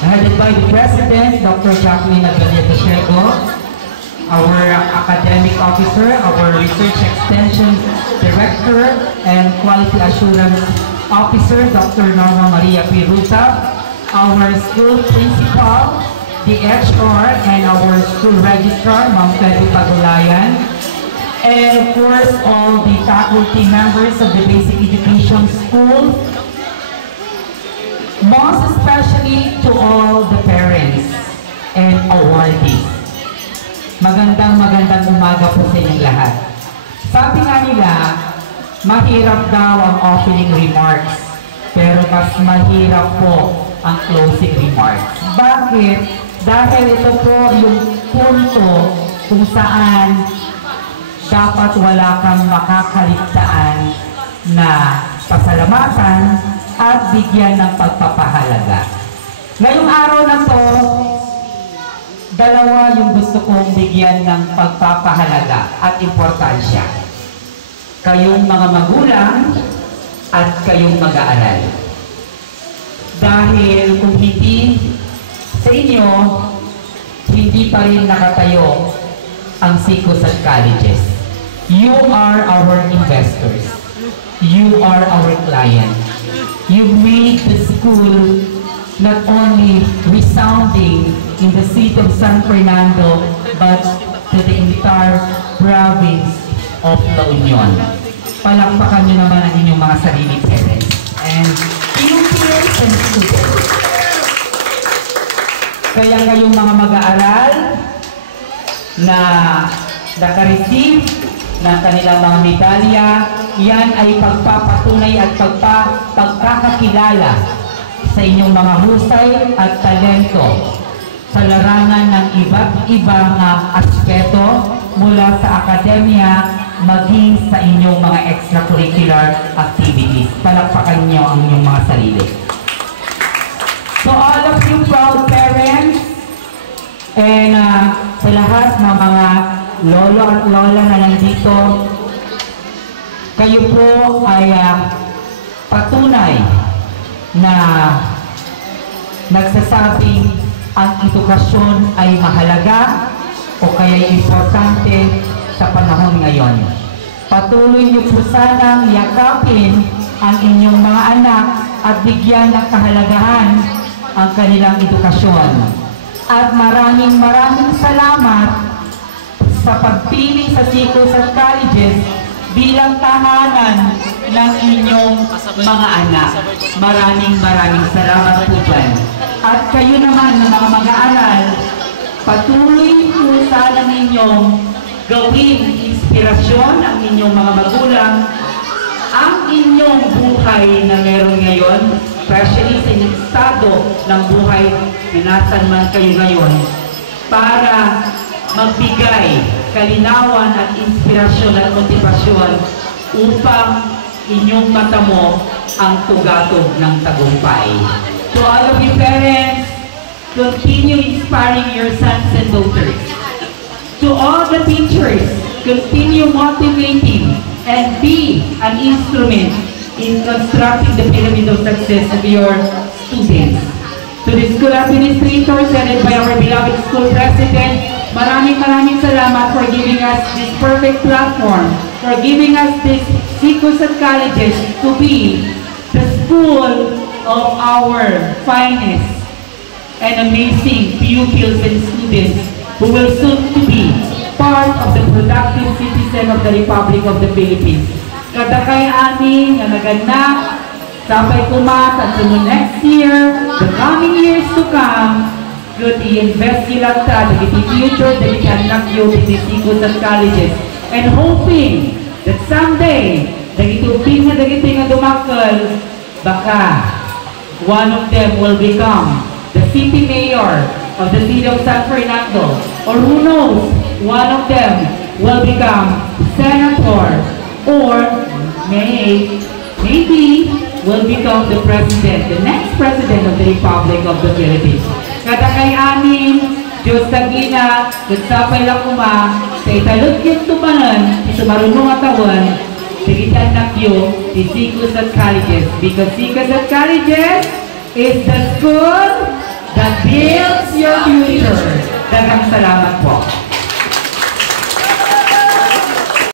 headed by the President, Dr. Jacqueline Abella Pacheco, our Academic Officer, our Research Extension Director, and Quality Assurance Officer, Dr. Norma Maria Piruta, our school principal, the HR, and our school registrar, Ma'am Feli Pagulayan, and of course, all the faculty members of the Basic Education School, most especially to all the parents and awardees. Magandang umaga po sa inyong lahat. Sabi nga nila, mahirap daw ang opening remarks, pero mas mahirap po ang closing remarks. Bakit? Dahil ito po yung punto kung saan dapat wala kang makakaligtaan na pasalamatan at bigyan ng pagpapahalaga. Ngayong araw na to, dalawa yung gusto kong bigyan ng pagpapahalaga at importansya. Kayong mga magulang at kayong mag-aaral. Dahil kung hindi sa inyo, hindi pa rin nakatayo ang SICUS at colleges. You are our investors. You are our client. You've made the school not only resounding in the city of San Fernando, but to the entire province of La Union. Palakpakan niyo naman ang inyong mga sariling parents and pupils and students. Kaya kayong mga mag-aaral na naka-receive ng kanilang mga medalya, yan ay pagpapatunay at pagkakakilala sa inyong mga husay at talento sa larangan ng iba't ibang aspeto mula sa akademya maging sa inyong mga extracurricular activities. Palakpakan niyo ang inyong mga sarili. So all of you proud parents and sa lahat ng mga lolo at lola na nandito, kayo po ay patunay na nagsasabing ang edukasyon ay mahalaga o kaya importante sa panahon ngayon. Patuloy niyo po sanang yakapin ang inyong mga anak at bigyan ng kahalagahan ang kanilang edukasyon. At maraming salamat sa pagpili sa SICUS at colleges bilang tahanan ng inyong mga anak. Maraming salamat po dyan. At kayo naman na mga mag-aaral, patuloy po sana ninyong gawing inspirasyon ang inyong mga magulang, ang inyong buhay na meron ngayon, especially sa inyong estado ng buhay na nasan man kayo ngayon, para magbigay kalinawan at inspirasyon at motivasyon upang inyong matamo ang tugatog ng tagumpay. To all of you parents, continue inspiring your sons and daughters. To all the teachers, continue motivating and be an instrument in constructing the pyramid of success of your students. To the school administrators headed by our beloved school president, maraming salamat for giving us this perfect platform, for giving us this SICUS at colleges to be the school of our finest and amazing pupils and students who will soon to be part of the productive citizen of the Republic of the Philippines. Kadakay amin nga naganak, sabay kumat at the next year, the coming years to come, good i-invest nila sa dagiti future, dagiti anak yun, dagiti SICUS at colleges, and hoping that someday, dagiti nga dumakal, baka one of them will become the city mayor of the city of San Fernando, or who knows, one of them will become senator, or maybe will become the president, the next president of the Republic of the Philippines. Kadakay amin, Diyos tagina, nagsapay lang kuma, sa italot yung tumanan, sa marunong atawan, Tigitan Nakyo, the SICUS at colleges, because SICUS at colleges is the school